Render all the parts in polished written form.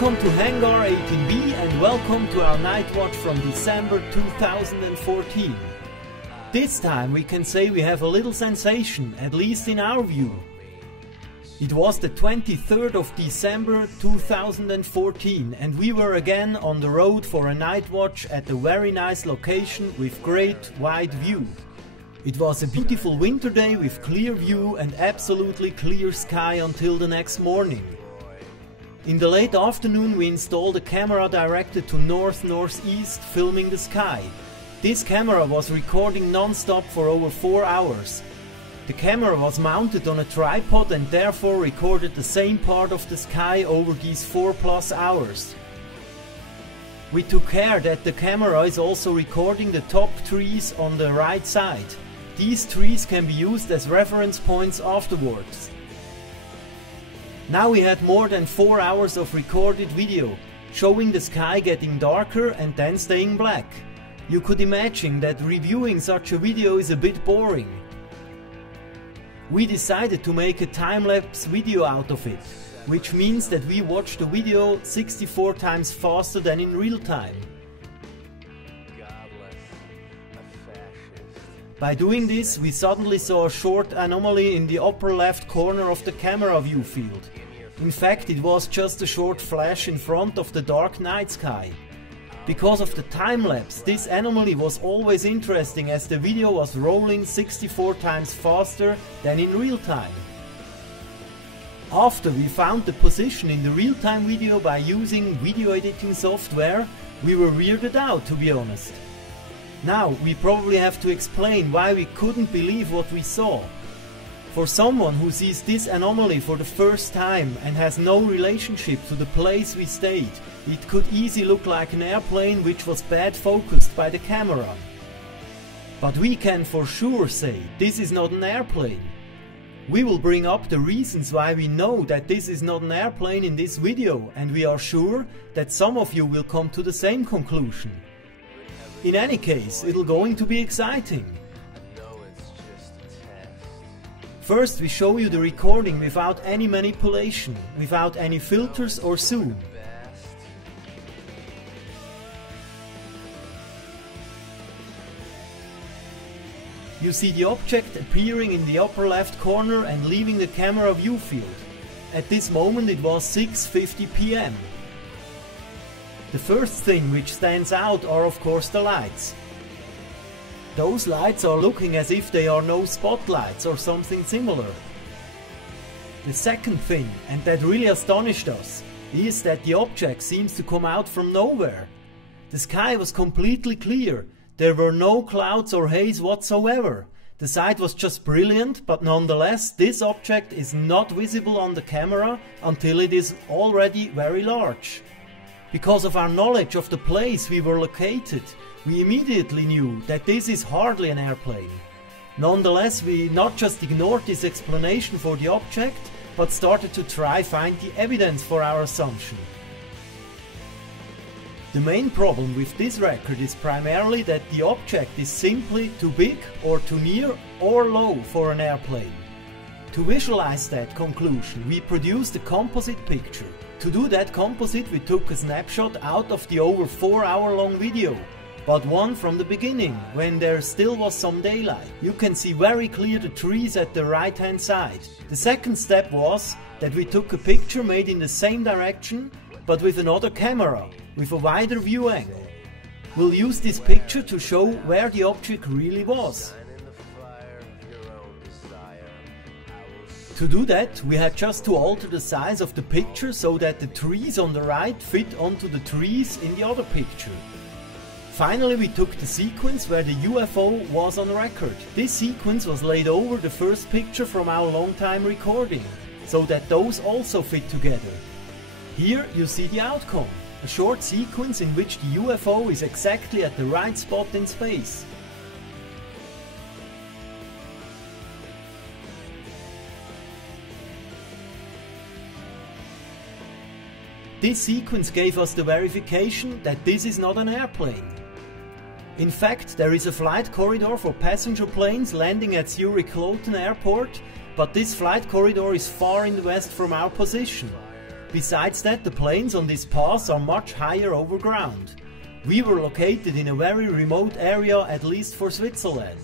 Welcome to Hangar18b and welcome to our night watch from December 2014. This time we can say we have a little sensation, at least in our view. It was the 23rd of December 2014 and we were again on the road for a night watch at a very nice location with great wide view. It was a beautiful winter day with clear view and absolutely clear sky until the next morning. In the late afternoon we installed a camera directed to north-northeast, filming the sky. This camera was recording non-stop for over 4 hours. The camera was mounted on a tripod and therefore recorded the same part of the sky over these 4+ hours. We took care that the camera is also recording the top trees on the right side. These trees can be used as reference points afterwards. Now we had more than 4 hours of recorded video, showing the sky getting darker and then staying black. You could imagine that reviewing such a video is a bit boring. We decided to make a time-lapse video out of it, which means that we watched the video 64 times faster than in real time. By doing this, we suddenly saw a short anomaly in the upper left corner of the camera view field. In fact, it was just a short flash in front of the dark night sky. Because of the time-lapse, this anomaly was always interesting as the video was rolling 64 times faster than in real time. After we found the position in the real-time video by using video editing software, we were weirded out, to be honest. Now, we probably have to explain why we couldn't believe what we saw. For someone who sees this anomaly for the first time and has no relationship to the place we stayed, it could easily look like an airplane which was bad focused by the camera. But we can for sure say this is not an airplane. We will bring up the reasons why we know that this is not an airplane in this video, and we are sure that some of you will come to the same conclusion. In any case, it'll going to be exciting. First we show you the recording without any manipulation, without any filters or zoom. You see the object appearing in the upper left corner and leaving the camera view field. At this moment it was 6:50 p.m. The first thing which stands out are of course the lights. Those lights are looking as if they are no spotlights or something similar. The second thing, and that really astonished us, is that the object seems to come out from nowhere. The sky was completely clear, there were no clouds or haze whatsoever. The sight was just brilliant, but nonetheless this object is not visible on the camera until it is already very large. Because of our knowledge of the place we were located, we immediately knew that this is hardly an airplane. Nonetheless, we not just ignored this explanation for the object, but started to try find the evidence for our assumption. The main problem with this record is primarily that the object is simply too big or too near or low for an airplane. To visualize that conclusion, we produced a composite picture. To do that composite, we took a snapshot out of the over 4-hour-long video, but one from the beginning, when there still was some daylight. You can see very clear the trees at the right hand side. The second step was that we took a picture made in the same direction, but with another camera, with a wider view angle. We'll use this picture to show where the object really was. To do that, we had just to alter the size of the picture so that the trees on the right fit onto the trees in the other picture. Finally, we took the sequence where the UFO was on record. This sequence was laid over the first picture from our long time recording, so that those also fit together. Here you see the outcome, a short sequence in which the UFO is exactly at the right spot in space. This sequence gave us the verification that this is not an airplane. In fact, there is a flight corridor for passenger planes landing at Zurich-Kloten Airport, but this flight corridor is far in the west from our position. Besides that, the planes on this pass are much higher over ground. We were located in a very remote area, at least for Switzerland.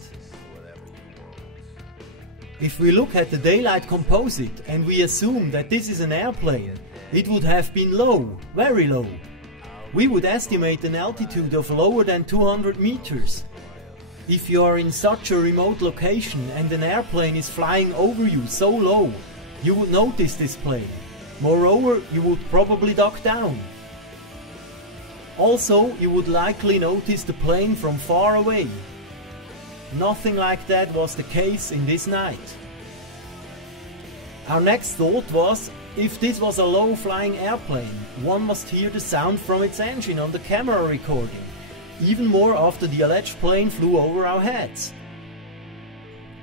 If we look at the daylight composite and we assume that this is an airplane, it would have been low, very low. We would estimate an altitude of lower than 200 meters. If you are in such a remote location and an airplane is flying over you so low, you would notice this plane. Moreover, you would probably duck down. Also, you would likely notice the plane from far away. Nothing like that was the case in this night. Our next thought was, if this was a low-flying airplane, one must hear the sound from its engine on the camera recording, even more after the alleged plane flew over our heads.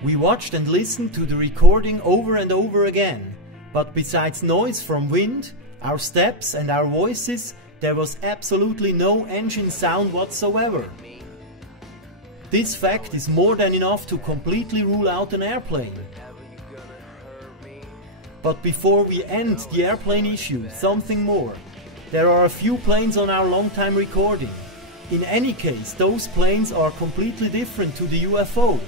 We watched and listened to the recording over and over again, but besides noise from wind, our steps and our voices, there was absolutely no engine sound whatsoever. This fact is more than enough to completely rule out an airplane. But before we end the airplane issue, something more. There are a few planes on our long-time recording. In any case, those planes are completely different to the UFO.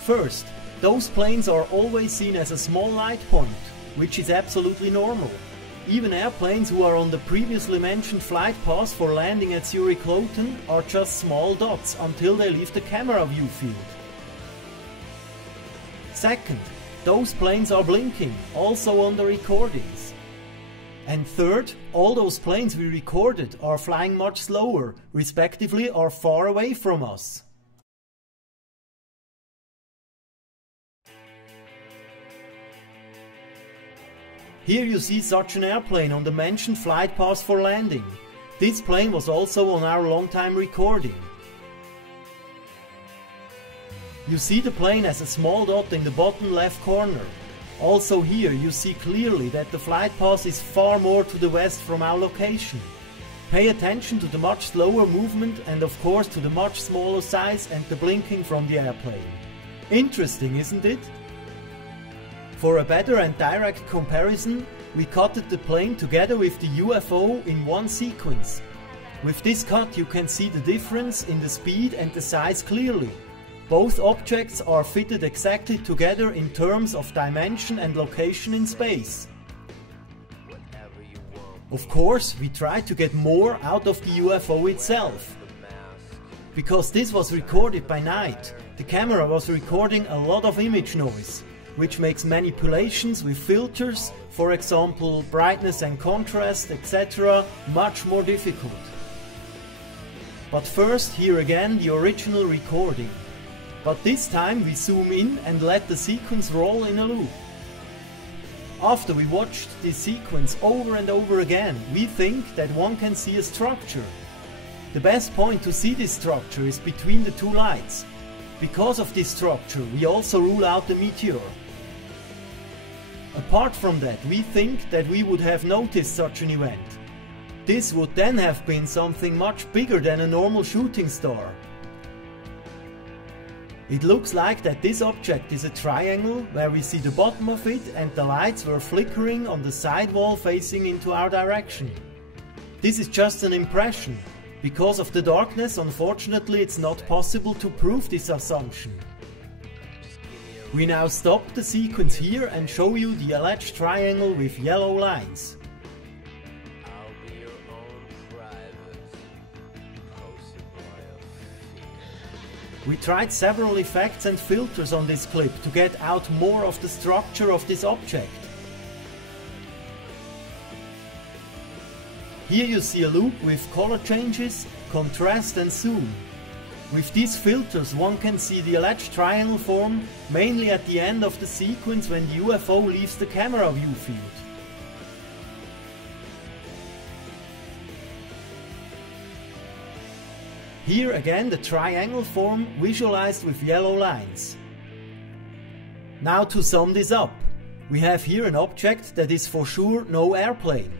First, those planes are always seen as a small light point, which is absolutely normal. Even airplanes who are on the previously mentioned flight path for landing at Zurich-Kloten are just small dots until they leave the camera view field. Second, those planes are blinking, also on the recordings. And third, all those planes we recorded are flying much slower, respectively are far away from us. Here you see such an airplane on the mentioned flight path for landing. This plane was also on our long-time recording. You see the plane as a small dot in the bottom left corner. Also here you see clearly that the flight path is far more to the west from our location. Pay attention to the much slower movement and of course to the much smaller size and the blinking from the airplane. Interesting, isn't it? For a better and direct comparison, we cutted the plane together with the UFO in one sequence. With this cut you can see the difference in the speed and the size clearly. Both objects are fitted exactly together in terms of dimension and location in space. Of course, we tried to get more out of the UFO itself. Because this was recorded by night, the camera was recording a lot of image noise, which makes manipulations with filters, for example brightness and contrast, etc., much more difficult. But first, here again the original recording. But this time we zoom in and let the sequence roll in a loop. After we watched this sequence over and over again, we think that one can see a structure. The best point to see this structure is between the two lights. Because of this structure, we also rule out the meteor. Apart from that, we think that we would have noticed such an event. This would then have been something much bigger than a normal shooting star. It looks like that this object is a triangle where we see the bottom of it and the lights were flickering on the side wall facing into our direction. This is just an impression. Because of the darkness, unfortunately it's not possible to prove this assumption. We now stop the sequence here and show you the alleged triangle with yellow lines. We tried several effects and filters on this clip to get out more of the structure of this object. Here you see a loop with color changes, contrast and zoom. With these filters one can see the alleged triangle form mainly at the end of the sequence when the UFO leaves the camera view field. Here again the triangle form visualized with yellow lines. Now to sum this up, we have here an object that is for sure no airplane.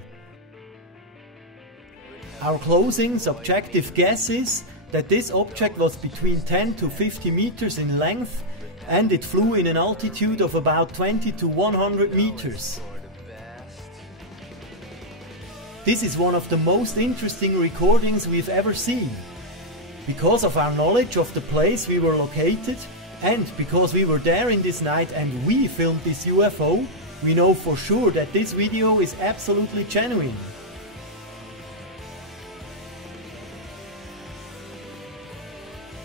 Our closing subjective guess is that this object was between 10 to 50 meters in length and it flew in an altitude of about 20 to 100 meters. This is one of the most interesting recordings we've ever seen. Because of our knowledge of the place we were located, and because we were there in this night and we filmed this UFO, we know for sure that this video is absolutely genuine.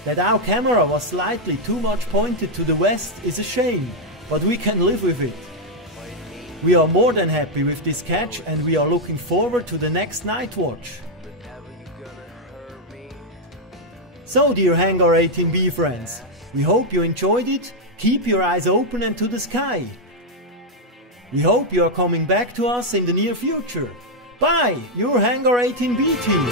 That our camera was slightly too much pointed to the west is a shame, but we can live with it. We are more than happy with this catch and we are looking forward to the next night watch. So dear Hangar 18b friends, we hope you enjoyed it, keep your eyes open and to the sky. We hope you are coming back to us in the near future. Bye, your Hangar 18b team.